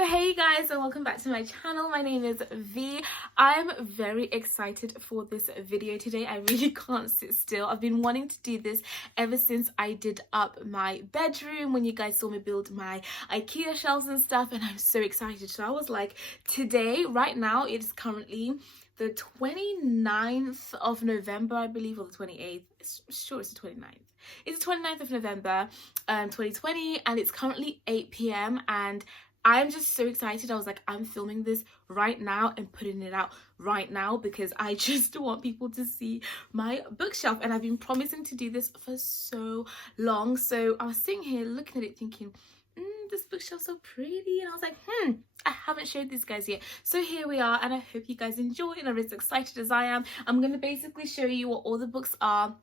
So hey guys, and welcome back to my channel. My name is V. I'm very excited for this video today. I really can't sit still. I've been wanting to do this ever since I did up my bedroom when you guys saw me build my IKEA shelves and stuff, and I'm so excited. So I was like, today, right now, it's currently the 29th of November, I believe, or the 28th. Sure, it's the 29th. It's the 29th of November, 2020, and it's currently 8 p.m. and I'm just so excited. I was like, I'm filming this right now and putting it out right now because I just want people to see my bookshelf, and I've been promising to do this for so long. So I was sitting here looking at it thinking, this bookshelf's so pretty, and I was like, I haven't showed these guys yet. So here we are, and I hope you guys enjoy and are as excited as I am. I'm going to basically show you what all the books are,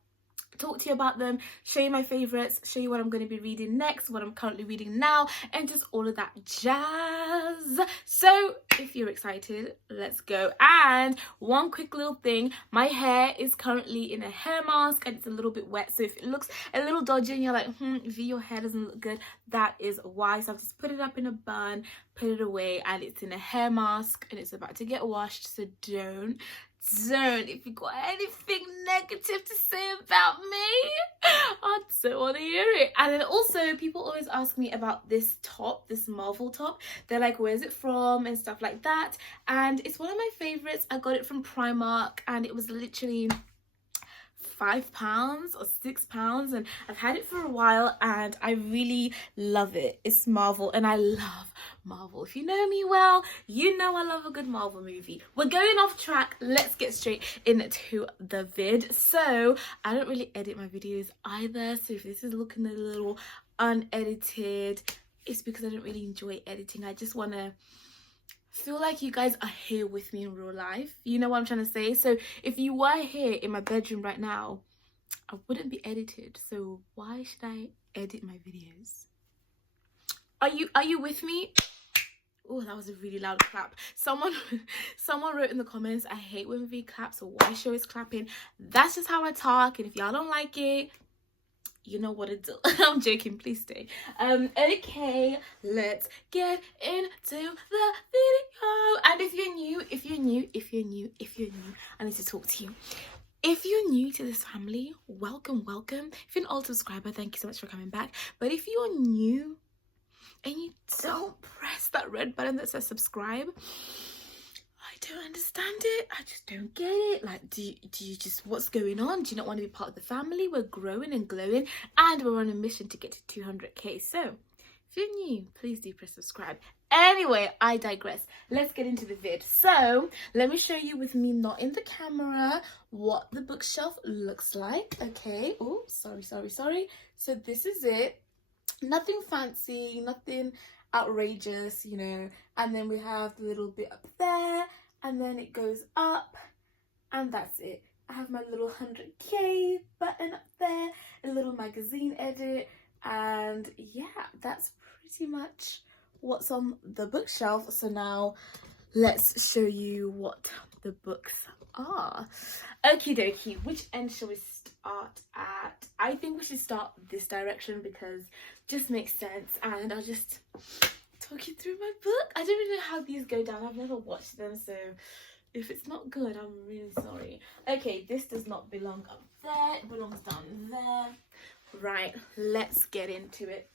talk to you about them, show you my favorites, show you what I'm going to be reading next, what I'm currently reading now, and just all of that jazz. So if you're excited, let's go. And one quick little thing, my hair is currently in a hair mask and it's a little bit wet, so if it looks a little dodgy and you're like, V, your hair doesn't look good, that is why. So I've just put it up in a bun, put it away, and it's in a hair mask and it's about to get washed. So don't if you got anything negative to say about me, I so want to hear it. And then also, people always ask me about this top, this Marvel top. They're like, where's it from and stuff like that, and it's one of my favorites. I got it from Primark and it was literally £5 or £6, and I've had it for a while and I really love it. It's Marvel and I love Marvel. If you know me well, you know I love a good Marvel movie. We're going off track. Let's get straight into the vid. So I don't really edit my videos either, so if this is looking a little unedited, it's because I don't really enjoy editing. I just want to feel like you guys are here with me in real life. You know what I'm trying to say? So if you were here in my bedroom right now, I wouldn't be edited. So why should I edit my videos? Are you with me? Oh, that was a really loud clap. Someone wrote in the comments, I hate when V claps, or why she always clapping. That's just how I talk, and if y'all don't like it, you know what to do. I'm joking, please stay. Okay, let's get into the video. And if you're new, I need to talk to you. If you're new to this family, welcome. If you're an old subscriber, thank you so much for coming back. But if you're new and you don't press that red button that says subscribe, I don't understand it. I just don't get it. Like, do you just, what's going on? Do you not want to be part of the family? We're growing and glowing, and we're on a mission to get to 200k. So if you're new, please do press subscribe. Anyway, I digress. Let's get into the vid. So let me show you with me not in the camera what the bookshelf looks like. Okay. Oh, sorry. So this is it. Nothing fancy, nothing outrageous, you know. And then we have the little bit up there, and then it goes up, and that's it. I have my little 100k button up there, a little magazine edit, and yeah, that's pretty much what's on the bookshelf. So now let's show you what the books are. Okie dokie, which end shall we start at? I think we should start this direction because it just makes sense, and I'll just talk you through my book. I don't really know how these go down. I've never watched them, so if it's not good, I'm really sorry. Okay, this does not belong up there. It belongs down there. Right, let's get into it.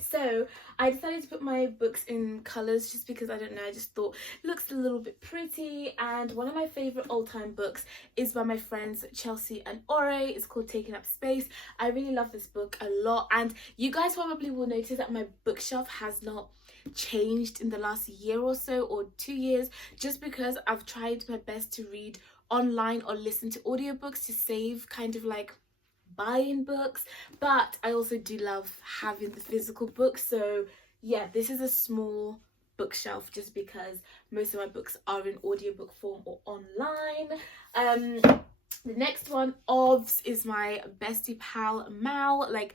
So I decided to put my books in colours just because, I don't know, I just thought it looks a little bit pretty. And one of my favourite all-time books is by my friends Chelsea and Ore. It's called Taking Up Space. I really love this book a lot, and you guys probably will notice that my bookshelf has not changed in the last year or so, or 2 years, just because I've tried my best to read online or listen to audiobooks to save kind of like buying books, but I also do love having the physical books. So yeah, this is a small bookshelf just because most of my books are in audiobook form or online. The next one, OBS, is my bestie pal Mal. Like,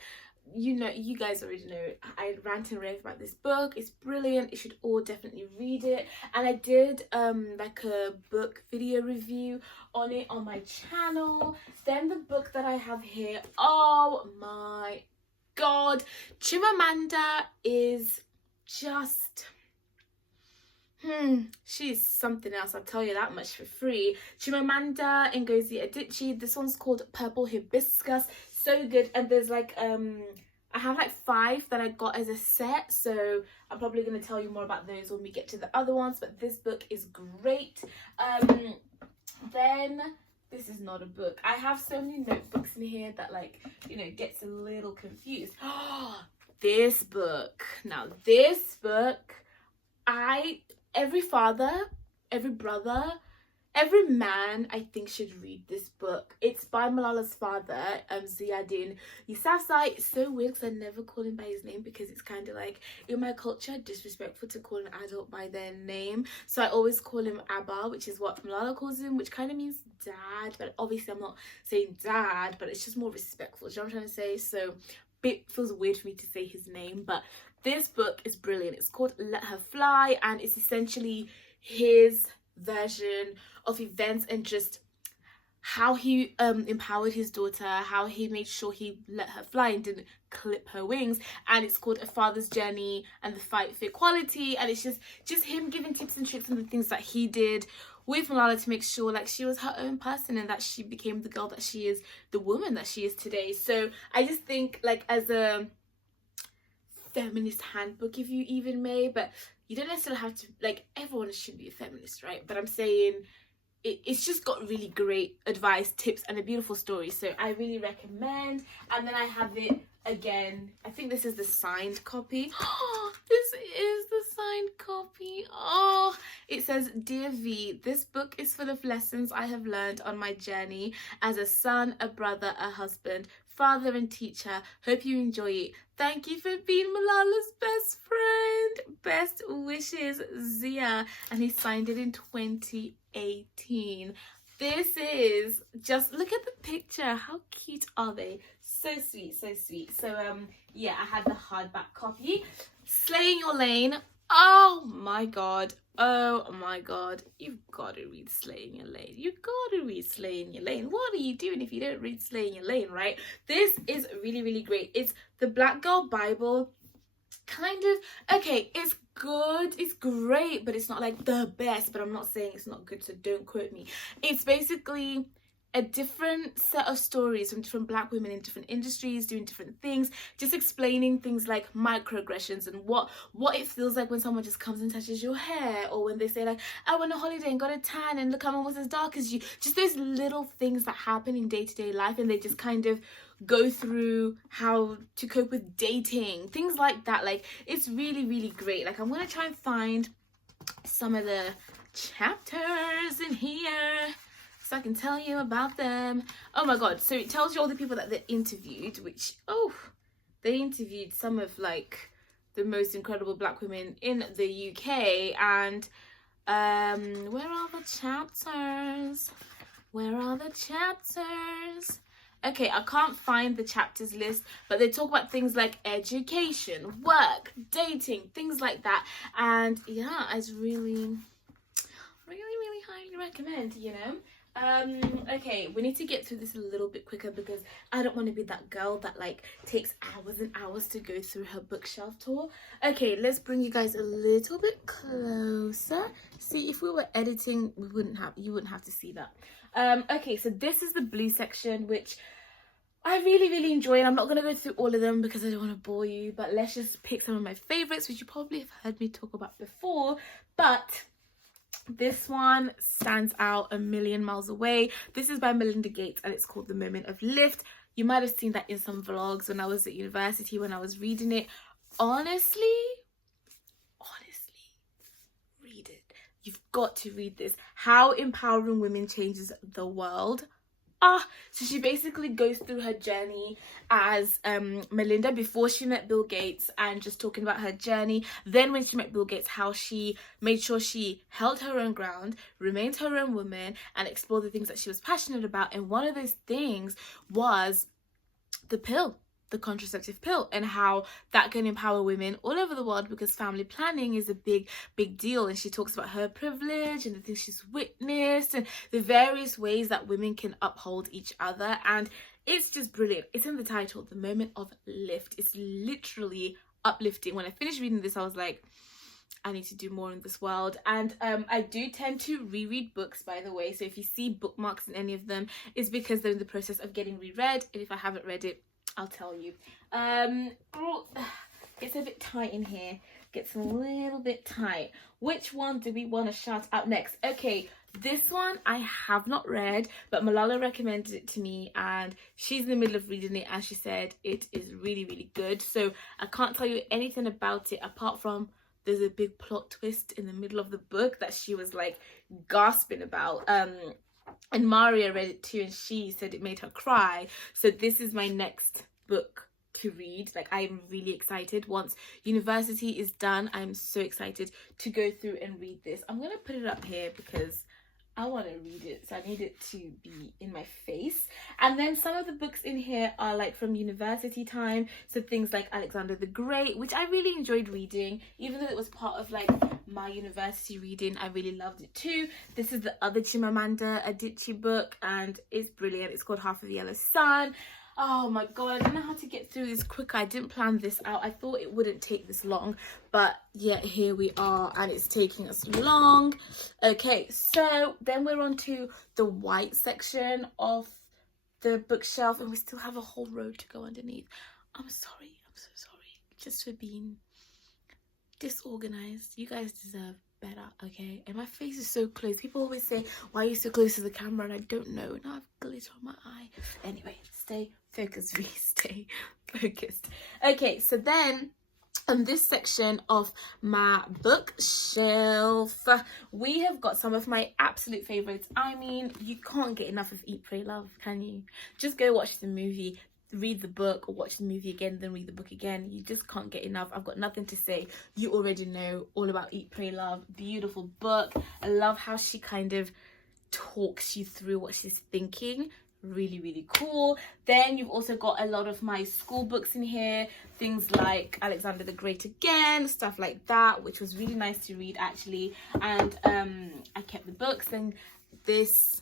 you know, you guys already know, I rant and rave about this book. It's brilliant. You should all definitely read it. And I did like a book video review on it on my channel. Then the book that I have here, oh my god, Chimamanda is just She's something else, I'll tell you that much for free. Chimamanda Ngozi Adichie. This one's called Purple Hibiscus. So good. And there's like I have like 5 that I got as a set, so I'm probably going to tell you more about those when we get to the other ones, but this book is great. Then this is not a book. I have so many notebooks in here that, like, you know, gets a little confused. This book. Now this book, every father, every brother, every man, I think, should read this book. It's by Malala's father, Ziauddin Yousafzai. It's so weird because I never call him by his name, because it's kind of like, in my culture, disrespectful to call an adult by their name. So I always call him Abba, which is what Malala calls him, which kind of means dad. But obviously I'm not saying dad, but it's just more respectful. Do you know what I'm trying to say? So it feels weird for me to say his name, but this book is brilliant. It's called Let Her Fly, and it's essentially his version of events and just how he empowered his daughter, how he made sure he let her fly and didn't clip her wings. And it's called A Father's Journey and the Fight for Equality, and it's just him giving tips and tricks on the things that he did with Malala to make sure, like, she was her own person and that she became the girl that she is, the woman that she is today. So I just think, like, as a feminist handbook, if you even may, but you don't necessarily have to, like, everyone should be a feminist, right? But I'm saying it's just got really great advice, tips, and a beautiful story, so I really recommend. And then I have it again, I think this is the signed copy. This is the signed copy. Oh, it says, "Dear V, this book is full of lessons I have learned on my journey as a son, a brother, a husband, father, and teacher. Hope you enjoy it. Thank you for being Malala's best friend. Best wishes, Zia." And he signed it in 2018. This is just, look at the picture. How cute are they? So sweet, so sweet. So yeah, I had the hardback copy. Slaying Your Lane. Oh my god. Oh my god. You've got to read Slaying Your Lane. You've got to read Slaying Your Lane. What are you doing if you don't read Slaying Your Lane, right? This is really, really great. It's the Black Girl Bible. Kind of, okay, it's good, it's great, but it's not like the best. But I'm not saying it's not good, so don't quote me. It's basically a different set of stories from different Black women in different industries doing different things, just explaining things like microaggressions and what it feels like when someone just comes and touches your hair, or when they say, like, I went on a holiday and got a tan and look, I'm almost as dark as you. Just those little things that happen in day-to-day life, and they just kind of go through how to cope with dating, things like that. Like, it's really, really great. Like, I'm gonna try and find some of the chapters in here so I can tell you about them. Oh my god, so it tells you all the people that they interviewed, which, oh, they interviewed some of, like, the most incredible Black women in the UK. And where are the chapters? Where are the chapters? Okay, I can't find the chapters list, but they talk about things like education, work, dating, things like that. And yeah, I really, really highly recommend, you know. Okay, we need to get through this a little bit quicker because I don't want to be that girl that, like, takes hours and hours to go through her bookshelf tour. Okay, let's bring you guys a little bit closer. See, if we were editing, you wouldn't have to see that. Okay, so this is the blue section, which I really, really enjoy, and I'm not going to go through all of them because I don't want to bore you, but let's just pick some of my favorites, which you probably have heard me talk about before. But this one stands out a million miles away. This is by Melinda Gates, and it's called The Moment of Lift. You might have seen that in some vlogs when I was at university, when I was reading it. Honestly, read it. You've got to read this. How Empowering Women Changes the World. So she basically goes through her journey as Melinda before she met Bill Gates, and just talking about her journey. Then when she met Bill Gates, how she made sure she held her own ground, remained her own woman, and explored the things that she was passionate about. And one of those things was the pill, the contraceptive pill, and how that can empower women all over the world, because family planning is a big deal. And she talks about her privilege and the things she's witnessed and the various ways that women can uphold each other. And it's just brilliant. It's in the title, The Moment of Lift. It's literally uplifting. When I finished reading this, I was like, I need to do more in this world. And I do tend to reread books, by the way. So if you see bookmarks in any of them, it's because they're in the process of getting reread. And if I haven't read it, I'll tell you. It's a bit tight in here. Gets a little bit tight. Which one do we want to shout out next? Okay, this one I have not read, but Malala recommended it to me, and she's in the middle of reading it, and she said it is really, really good. So I can't tell you anything about it apart from there's a big plot twist in the middle of the book that she was like gasping about. And Maria read it too, and she said it made her cry. So this is my next book to read. Like, I'm really excited. Once university is done, I'm so excited to go through and read this. I'm gonna put it up here because I want to read it, so I need it to be in my face. And then some of the books in here are like from university time, so things like Alexander the Great, which I really enjoyed reading, even though it was part of like my university reading. I really loved it too. This is the other Chimamanda Adichie book, and it's brilliant. It's called Half of the Yellow Sun. Oh my god, I don't know how to get through this quicker. I didn't plan this out. I thought it wouldn't take this long, but yet here we are, and it's taking us long. Okay, so then we're on to the white section of the bookshelf, and we still have a whole row to go underneath. I'm sorry, I'm so sorry, just for being disorganized. You guys deserve better, okay? And my face is so close. People always say, why are you so close to the camera? And I don't know. Now I've glitter on my eye. Anyway, stay focused, really stay focused. Okay, so then on this section of my bookshelf, we have got some of my absolute favorites. I mean, you can't get enough of Eat, Pray, Love, can you? Just go watch the movie, read the book, or watch the movie again, then read the book again. You just can't get enough. I've got nothing to say. You already know all about Eat, Pray, Love. Beautiful book. I love how she kind of talks you through what she's thinking. Really, really cool. Then you've also got a lot of my school books in here, things like Alexander the Great again, stuff like that, which was really nice to read actually. And I kept the books. And this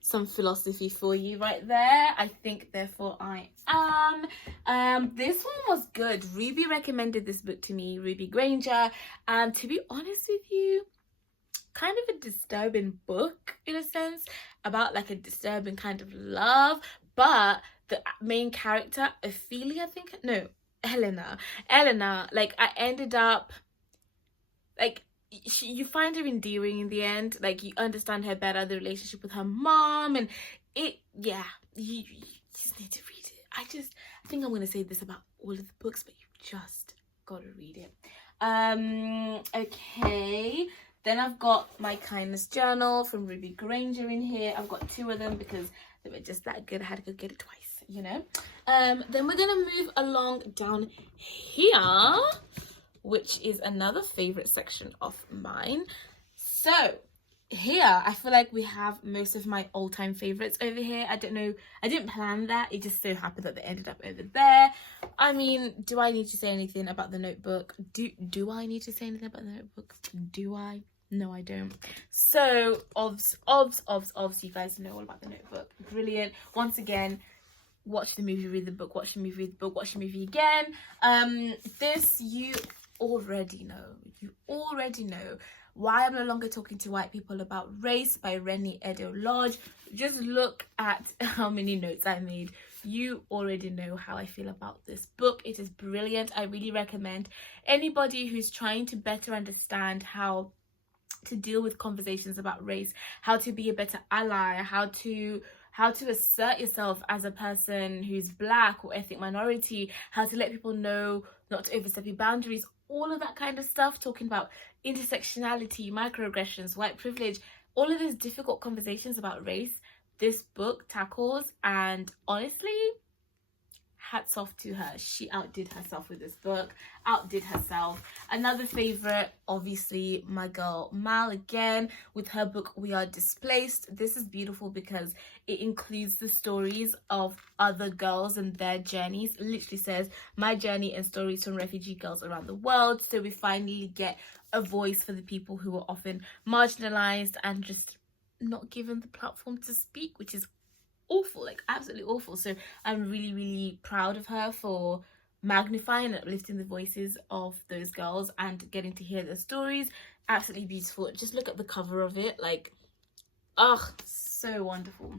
some philosophy for you right there. I think, therefore I am. This one was good. Ruby recommended this book to me, Ruby Granger, and to be honest with you, kind of a disturbing book in a sense, about like a disturbing kind of love. But the main character, Eleanor, like I ended up like, you find her endearing in the end. Like, you understand her better, the relationship with her mom, and you just need to read it. I think I'm gonna say this about all of the books, but you just gotta read it. Okay, then I've got my kindness journal from Ruby Granger in here. I've got 2 of them because they were just that good. I had to go get it twice, you know. Then we're gonna move along down here, which is another favorite section of mine. So here, I feel like we have most of my all-time favorites over here. I don't know, I didn't plan that. It just so happened that they ended up over there. I mean, do I need to say anything about the Notebook? Do I need to say anything about the Notebook? Do I? No, I don't. So, obs, you guys know all about the Notebook. Brilliant. Once again, watch the movie, read the book, watch the movie, read the book, watch the movie again. This, you already know Why I'm No Longer Talking to White People About Race by Rennie Edo Lodge. Just look at how many notes I made. You already know how I feel about this book. It is brilliant. I really recommend anybody who's trying to better understand how to deal with conversations about race, how to be a better ally, how to assert yourself as a person who's Black or ethnic minority, how to let people know not to overstep your boundaries, all of that kind of stuff, talking about intersectionality, microaggressions, white privilege, all of those difficult conversations about race, this book tackles. And honestly, hats off to her. She outdid herself with this book, outdid herself. Another favorite, obviously, my girl Mal again, with her book We Are Displaced. This is beautiful because it includes the stories of other girls and their journeys. It literally says my journey and stories from refugee girls around the world. So we finally get a voice for the people who are often marginalized and just not given the platform to speak, which is awful, like absolutely awful. So I'm really, really proud of her for magnifying and uplifting the voices of those girls and getting to hear their stories. Absolutely beautiful. Just look at the cover of it, like, oh, so wonderful.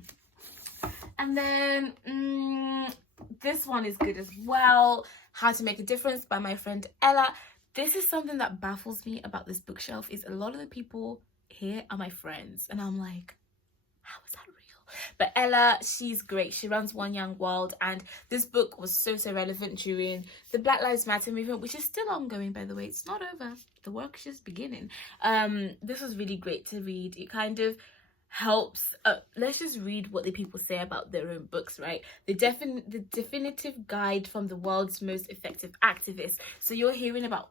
And then this one is good as well, How to Make a Difference by my friend Ella. This is something that baffles me about this bookshelf, is a lot of the people here are my friends, and I'm like, how is that real? But Ella, she's great. She runs One Young World, and this book was so relevant during the Black Lives Matter movement, which is still ongoing, by the way. It's not over. The work is just beginning. This was really great to read. It kind of helps, let's just read what the people say about their own books, right? The definitive guide from the world's most effective activists. So you're hearing about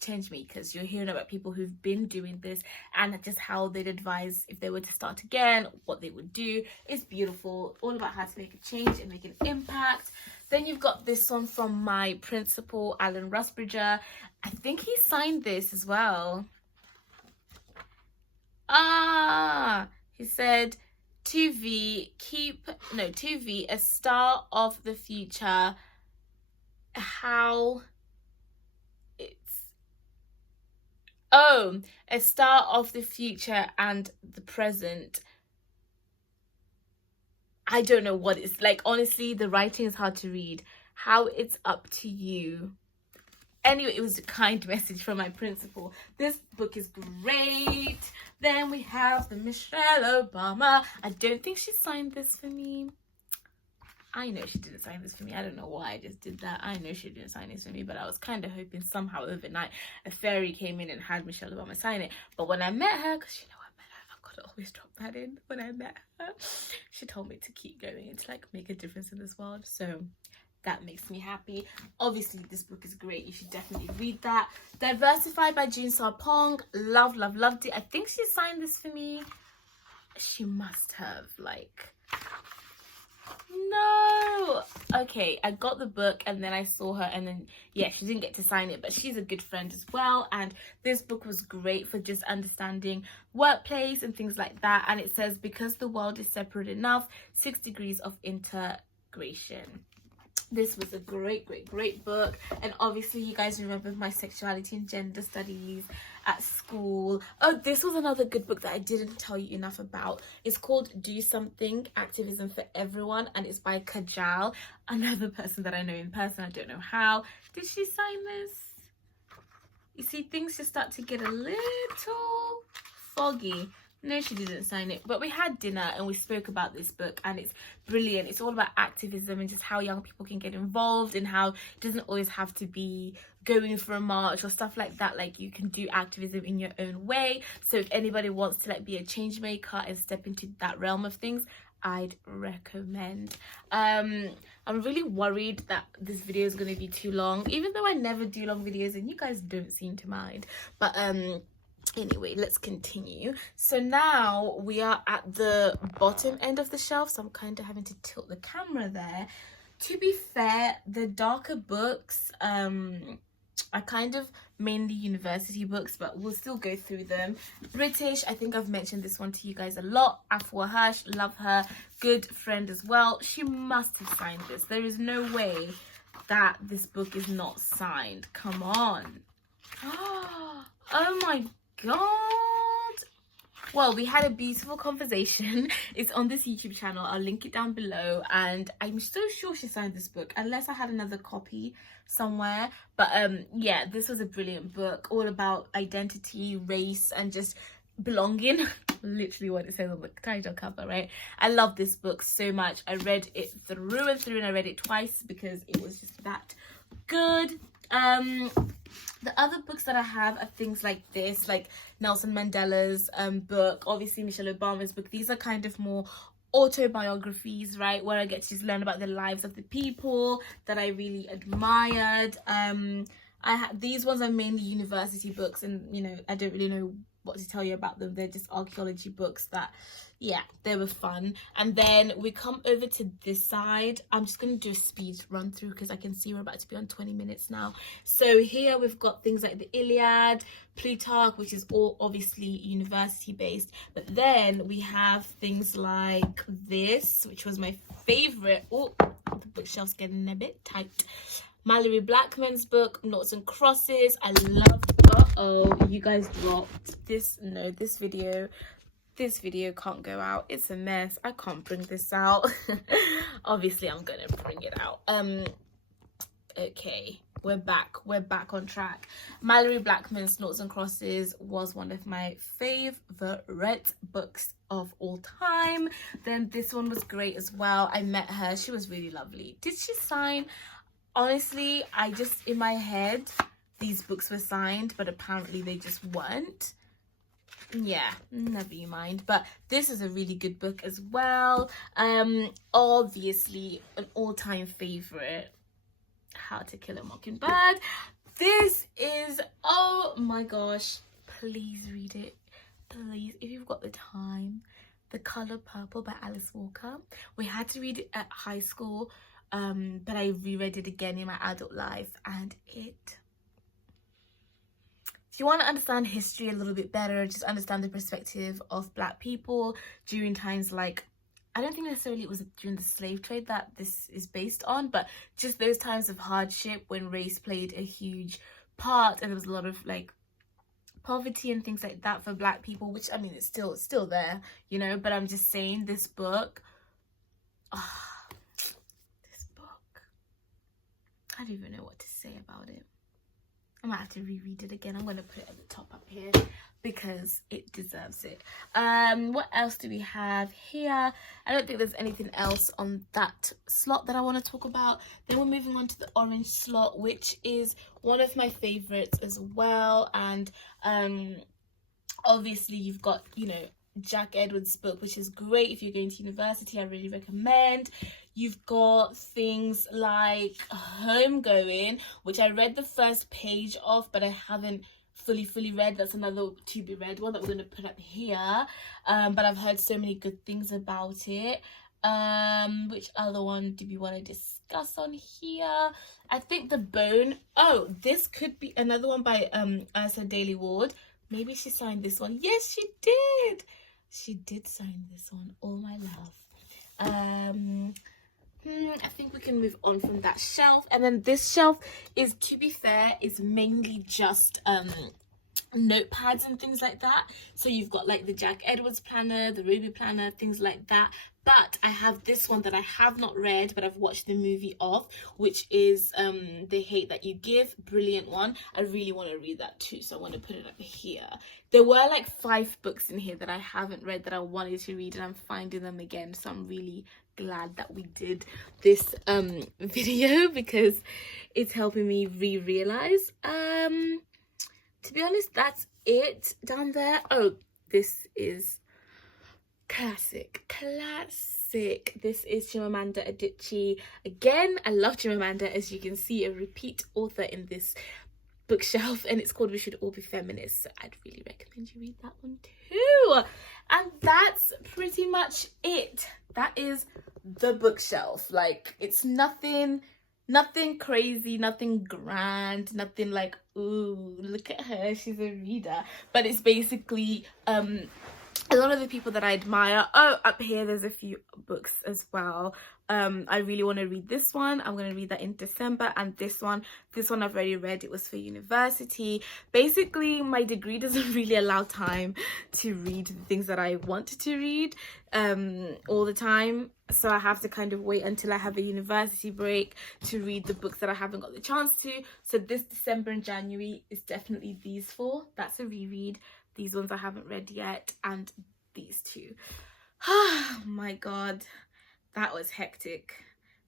change makers, you're hearing about people who've been doing this and just how they'd advise if they were to start again, what they would do. It's beautiful, all about how to make a change and make an impact. Then you've got this one from my principal, Alan Rusbridger. I think he signed this as well. He said, 2V, 2V, a star of the future, a star of the future and the present. I don't know what it's like. Honestly, the writing is hard to read. How it's up to you. Anyway, it was a kind message from my principal. This book is great. Then we have the Michelle Obama. I don't think she signed this for me. I know she didn't sign this for me. I don't know why I just did that. I know she didn't sign this for me, but I was kind of hoping somehow overnight a fairy came in and had Michelle Obama sign it. But when I met her, because you know I met her, I've got to always drop that in. When I met her, she told me to keep going and to like make a difference in this world. So that makes me happy. Obviously, this book is great. You should definitely read that. Diversified by June Sarpong. Loved it. I think she signed this for me. She must have, like... No! Okay, I got the book and then I saw her and then, yeah, she didn't get to sign it, but she's a good friend as well. And this book was great for just understanding workplace and things like that. And it says, because the world is separate enough, 6 degrees of integration. This was a great book. And obviously you guys remember my sexuality and gender studies at school. Oh, this was another good book that I didn't tell you enough about. It's called Do Something, Activism for Everyone, and it's by Kajal, another person that I know in person. I don't know how. Did she sign this? You see, things just start to get a little foggy. No, she didn't sign it, but we had dinner and we spoke about this book, and it's brilliant. It's all about activism and just how young people can get involved, and how it doesn't always have to be going for a march or stuff like that. Like, you can do activism in your own way. So if anybody wants to like be a change maker and step into that realm of things, I'd recommend. I'm really worried that this video is going to be too long, even though I never do long videos and you guys don't seem to mind. But anyway, let's continue. So now we are at the bottom end of the shelf, so I'm kind of having to tilt the camera there. To be fair, the darker books are kind of mainly university books, but we'll still go through them. British, I think I've mentioned this one to you guys a lot. Afua Hirsch, love her, good friend as well. She must have signed this. There is no way that this book is not signed. Come on. Oh my God. Well, we had a beautiful conversation. It's on this YouTube channel. I'll link it down below, and I'm so sure she signed this book, unless I had another copy somewhere. But yeah, this was a brilliant book, all about identity, race, and just belonging. Literally what it says on the title cover, right? I love this book so much. I read it through and through, and I read it twice because it was just that good. The other books that I have are things like this, like Nelson Mandela's book, obviously Michelle Obama's book. These are kind of more autobiographies, right, where I get to just learn about the lives of the people that I really admired. These ones are mainly university books, and you know, I don't really know what to tell you about them. They're just archaeology books that, yeah, they were fun. And then we come over to this side. I'm just going to do a speed run through because I can see we're about to be on 20 minutes now. So here we've got things like the Iliad, Plutarch, which is all obviously university based. But then we have things like this, which was my favorite. Oh, the bookshelf's getting a bit tight. Mallory Blackman's book, Noughts and Crosses. I loved, uh-oh, you guys dropped this. No, this video can't go out. It's a mess. I can't bring this out. Obviously, I'm gonna bring it out. Okay, we're back on track. Mallory Blackman's Noughts and Crosses was one of my favorite books of all time. Then this one was great as well. I met her, she was really lovely. Did she sign? Honestly, I just, in my head, these books were signed, but apparently they just weren't. Yeah, never you mind. But this is a really good book as well. Obviously an all-time favorite, How to Kill a Mockingbird. This is, oh my gosh, please read it, please, if you've got the time. The Color Purple by Alice Walker. We had to read it at high school, but I reread it again in my adult life, and if you want to understand history a little bit better, just understand the perspective of Black people during times like, I don't think necessarily it was during the slave trade that this is based on, but just those times of hardship when race played a huge part, and there was a lot of like poverty and things like that for Black people, which I mean it's still there, you know, but I'm just saying this book, this book, I don't even know what to say about it. I might have to reread it again. I'm going to put it at the top up here because it deserves it. What else do we have here? I don't think there's anything else on that slot that I want to talk about. Then we're moving on to the orange slot, which is one of my favorites as well. And obviously you've got, you know, Jack Edwards' book, which is great if you're going to university. I really recommend. You've got things like Homegoing, which I read the first page of, but I haven't fully read. That's another to be read one that we're going to put up here, but I've heard so many good things about it. Which other one do we want to discuss on here? I think The Bone. Oh, this could be another one by Ursula Daly Ward. Maybe she signed this one. Yes, she did. She did sign this one. All My Love. I think we can move on from that shelf. And then this shelf is, to be fair, is mainly just notepads and things like that. So you've got like the Jack Edwards planner, the Ruby planner, things like that. But I have this one that I have not read, but I've watched the movie of, which is The Hate That You Give. Brilliant one. I really want to read that too, so I want to put it up here. There were like 5 books in here that I haven't read that I wanted to read, and I'm finding them again, so I'm really glad that we did this video because it's helping me re-realize. To be honest, that's it down there. Oh, this is classic. This is Chimamanda Adichie. Again, I love Chimamanda, as you can see, a repeat author in this bookshelf, and it's called We Should All Be Feminists. So I'd really recommend you read that one too. And that's pretty much it. That is the bookshelf. Like, it's nothing crazy, nothing grand, nothing like, ooh, look at her, she's a reader. But it's basically a lot of the people that I admire. Oh, up here there's a few books as well. I really want to read this one. I'm going to read that in December. And this one I've already read. It was for university. Basically, my degree doesn't really allow time to read the things that I want to read all the time. So I have to kind of wait until I have a university break to read the books that I haven't got the chance to. So this December and January is definitely these 4. That's a reread. These ones I haven't read yet, and these 2. Oh my god, that was hectic.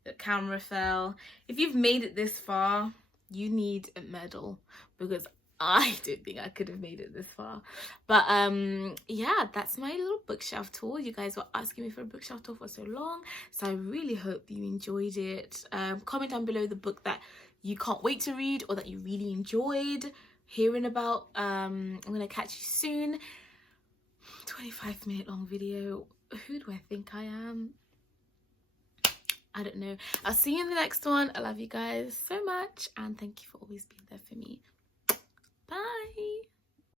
The camera fell. If you've made it this far, you need a medal, because I don't think I could have made it this far. But yeah, that's my little bookshelf tour. You guys were asking me for a bookshelf tour for so long, so I really hope you enjoyed it. Comment down below the book that you can't wait to read, or that you really enjoyed hearing about. I'm gonna catch you soon. 25-minute long video. Who do I think I am? I don't know. I'll see you in the next one. I love you guys so much, and thank you for always being there for me. Bye.